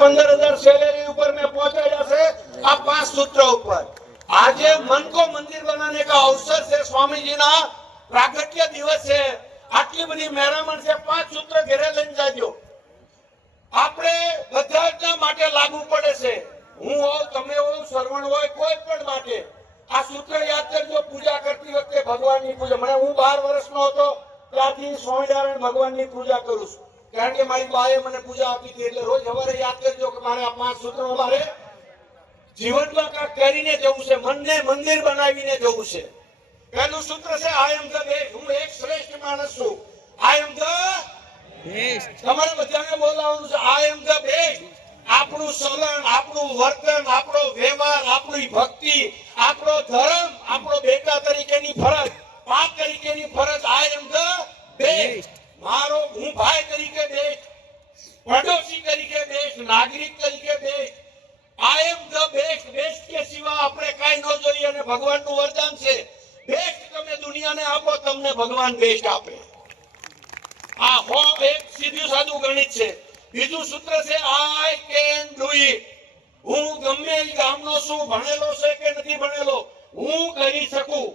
પંદર હજાર સેલેરી ઉપર મેં પહોંચાડ્યા છે આ પાંચ સૂત્ર ઉપર. આજે મનકો મંદિર બનાને કા અવસર છે સ્વામીજીના. પ્રાગટ્ય દિવસ છે. આટલી બધી મહેરામણ છે. પાંચ સૂત્ર ઘેરે લઈને જાજો. આપણે બધા માટે લાગુ પડે છે. હું હોઉં, તમે હો શ્રવણ હોય, કોઈ પણ માટે. આ સૂત્ર યાદ કરજો, પૂજા કરતી વખતે ભગવાનની પૂજા. મને હું બાર વર્ષનો હતો, ત્યાંથી સ્વામિનારાયણ ભગવાનની પૂજા કરું છું. કારણ કે મારી બાએ મને પૂજા આપી હતી એટલે રોજ સવારે યાદ કરજો કે મારે આ પાંચ સૂત્રો મારે જીવનમાં કાંઈક કરીને જવું છે મનને મંદિર બનાવીને જવું છે. પહેલું સૂત્ર છે આઈ એમ ધ હું એક શ્રેષ્ઠ માણસ છું. આઈ એમ ધ તમારે બધાને બોલાવવાનું છે આઈ એમ ધ બેસ્ટ આપણું ચલણ, આપણું વર્તન, આપણો વ્યવહાર, આપણી ભક્તિ, આપણો ધર્મ, આપણો બેટા તરીકેની ફરજ પાપ તરીકેની ફરજ આઈ એમ ધ બેસ્ટ મારો, હું ભાઈ તરીકે બેસ્ટ પડોશી તરીકે બેસ્ટ નાગરિક તરીકે દેશ I am the best best કે સિવા આપણે કાંઈ ન જોઈએ અને ભગવાનનું વરદાન છે. બેસ્ટ તમે દુનિયાને આપો, તમને ભગવાન બેસ્ટ આપે. આ હો એક સીધું સાદું ગણિત છે. બીજું સૂત્ર છે આઈ કેન ડુ ઈટ હું ગમે એ ગામનો છું, ભણેલો છે કે નથી ભણેલો, હું કરી શકું.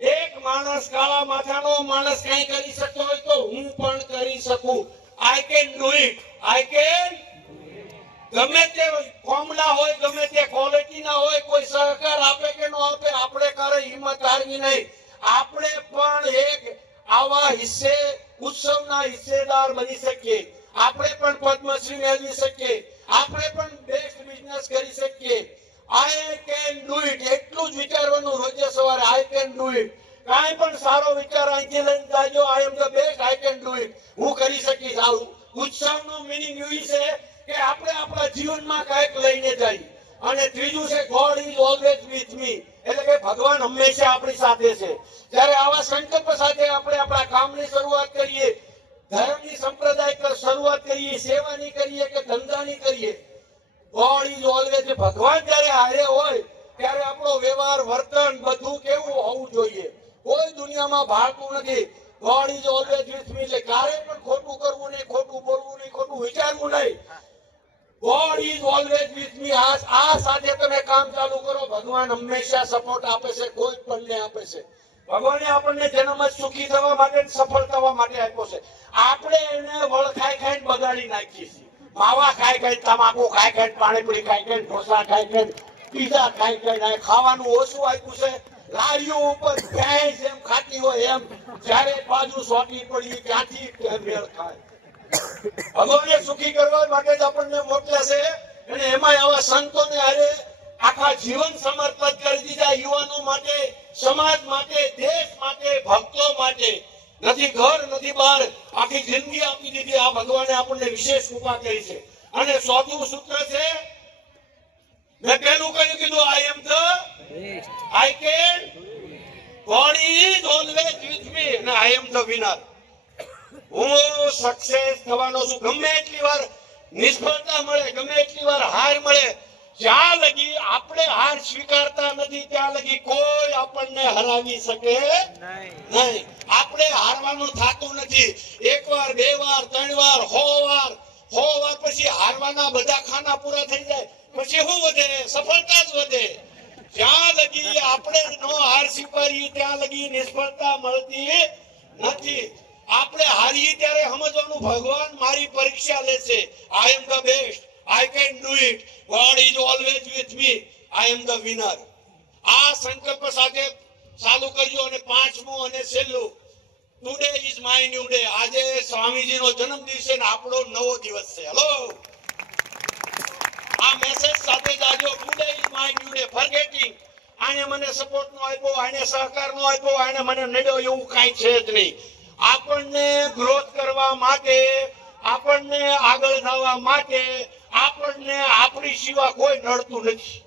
એક માણસ કાળા માથાનો, માણસ કઈ કરી શકતો હોય તો હું પણ કરી શકું. I can do it I can ગમે તે ફોર્મના હોય, ગમે તે ક્વોલિટીના હોય, કોઈ સહકાર આપે કે ન આપે, આપણે કરે હિંમત હારવી નહીં. આપણે પણ એક આવા હિસ્સે, ઉત્સવના હિસ્સેદાર બની શકીએ. આપણે પણ પદ્મશ્રી મેળવી શકીએ. આપણે પણ બેસ્ટ બિઝનેસ કરી શકીએ. આઈ કેન ડુ ઇટ એટલું જ વિચારવાનું રોજે સવારે આઈ કેન ડુ ઇટ કાંઈ પણ સારો વિચાર અહીંથી લઈને જાજો I am the best I can do it હું કરી શકીશ. આવું. ઉત્સવનો મિનિંગ એવી છે કે આપણે આપણા જીવનમાં કાંઈક લઈને જઈએ અને ત્રીજું છે God is always with me એટલે કે ભગવાન હંમેશા આપણી સાથે છે. જ્યારે આવા સંકલ્પ સાથે આપણે આપણા કામની શરૂઆત કરીએ, ધર્મની સંપ્રદાય પર શરૂઆત કરીએ, સેવાની કરીએ કે ધંધાની કરીએ ગોડ ઇઝ ઓલવેઝ ભગવાન જ્યારે હારે હોય, ત્યારે આપણો વ્યવહાર, વર્તન બધું કેવું હોવું જોઈએ? કોઈ દુનિયામાં ભાગવું નથી. God is always with me એટલે ક્યારે પણ ખોટું કરવું નહીં, ખોટું બોલવું નહીં, ખોટું વિચારવું નહીં. God is always with me આ આ સાથે તમે કામ ચાલુ કરો. ભગવાન હંમેશા સપોર્ટ આપે છે, કોઈ પણને આપે છે. ભગવાને આપણને જન્મ જ સુખી થવા માટે સફળ થવા માટે આપ્યો છે. આપણે એને વળ ખાઈ ખાઈને બગાડી નાખીએ છીએ. માવા ખાઈ ખાઈ, તમાકુ ખાઈ ખાઈ પાણીપુરી ખાઈ ખાઈ ઢોસા ખાઈ ખાઈ પીઝા ખાઈ ખાઈ ખાવાનું ઓછું આપ્યું છે. લારીઓ ઉપર ભેંસ એમ ખાતી હોય એમ, જ્યારે બાજુ સોટી પડી ત્યાંથી મેળ ખાય. ભગવાને સુખી કરવા માટે જ આપણને મોકલ્યા છે. અને એમાં આવા સંતોને હારે આખા જીવન સમર્પિત કરી દીધા યુવાનો માટે સમાજ માટે દેશ માટે ભક્તો માટે. નથી ઘર નથી બહાર આખી જિંદગી આપી દીધી આ ભગવાને આપણને વિશેષ કૃપા કરી છે. અને ચોથું સૂત્ર છે મેં પહેલું કહ્યું કીધું? I am the I can God is always with me અને I am the winner success થવાનો છું. ગમે એટલી વાર નિષ્ફળતા મળે ગમે એટલી વાર હાર મળે જ્યાં લગી આપણે હાર સ્વીકારતા નથી ત્યાં લગી કોઈ આપણને હરાવી શકે નહીં. આપણે હારવાનું થતું નથી. એક વાર બે વાર ત્રણ વાર હો વાર હો વાર પછી હારવાના બધા ખાના પૂરા થઈ જાય. પછી શું વધે? સફળતા જ વધે. જ્યાં લગી આપણે નો હાર સ્વીકારીએ ત્યાં લગી નિષ્ફળતા મળતી નથી. આપણે હારીએ ત્યારે સમજવાનું, ભગવાન મારી પરીક્ષા લેશે. I am the best I can do it God is always with me I am the winner આ સંકલ્પ સાથે ચાલુ કરજો અને પાંચમું અને છેલ્લું. Today is my new day આજે સ્વામીજીનો જન્મદિવસ છે ને આપણો નવો દિવસ છે. હેલો આ મેસેજ સાથે જાજો. Today is my new day forgetting આને મને સપોર્ટ નો આપ્યો, આને સહકાર નો આપ્યો, આને મને નડ્યો એવું કાંઈ છે જ નહીં. આપણને ગ્રોથ કરવા માટે, આપણને આગળ થવા માટે, આપણને આપણી સિવા કોઈ નડતું નથી.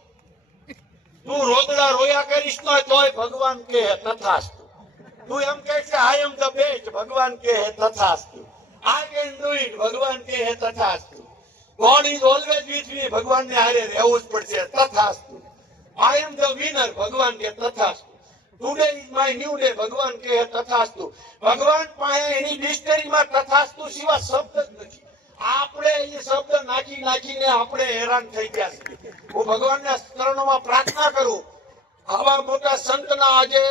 તું રોદડા રોયા કરીશ તો તોય ભગવાન કે તથાસ્તુ. તું એમ કહે છે આઈ એમ ધ બેસ્ટ ભગવાન કે તથાસ્તુ. આઈ કેન ડુ ઇટ ભગવાન કે તથાસ્તુ. God is always with me ભગવાનને હારે રહેવું જ પડશે, તથાસ્તુ. આઈ એમ ધ વિનર ભગવાન કે તથાસ્તુ. Today is my new day ભગવાન કે તથાસ્તુ. ભગવાન પાસે એની ડિક્શનરીમાં તથાસ્તુ સિવાય શબ્દ જ નથી. આપણે એ શબ્દ નાખી નાખીને આપણે હેરાન થઈ ગયા છે હું ભગવાનના ચરણોમાં પ્રાર્થના કરું. આવા મોટા સંતના આજે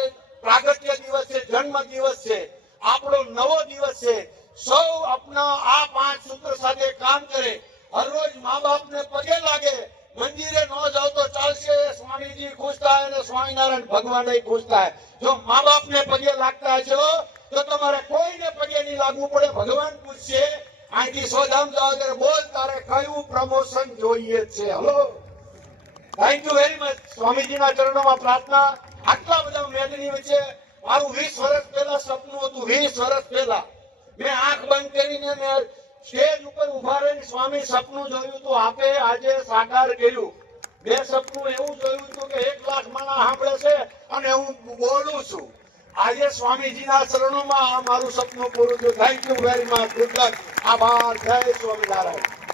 પ્રાગટ્ય દિવસ છે, જન્મ દિવસ છે, આપણો નવો દિવસ છે. સૌ આપના આ પાંચ સૂત્ર સાથે કામ કરે. હરરોજ મા બાપને પગે લાગે. મંદિરે ન જાવ તો ચાલશે. સ્વામીજી ખુશ થાય અને સ્વામિનારાયણ ભગવાન ખુશ થાય. જો મા બાપને પગે લાગતા છો તો તમારે કોઈને પગે નહીં લાગવું પડે. ભગવાન પૂછશે, અહીંથી સોધામ જાવ બોલ, તારે કયું પ્રમોશન જોઈએ છે? Hello. Thank you very much સ્વામીજીના ચરણોમાં પ્રાર્થના. આટલા બધા મેદની વચ્ચે મારું વીસ વર્ષ પહેલા સપનું હતું. વીસ વર્ષ પહેલા. મેં આંખ બંધ કરીને મેં સ્ટેજ ઉપર ઊભા રહીને સ્વામી સપનું જોયું હતું આપે આજે સાકાર કર્યું. બે સપનું એવું જોયું હતું કે એક લાખ માણા સાંભળે છે અને હું બોલું છું. આજે સ્વામીજીના ચરણોમાં આ મારું સપનું પૂરું થયું. Thank you very much good luck આભાર. જય સ્વામિનારાયણ.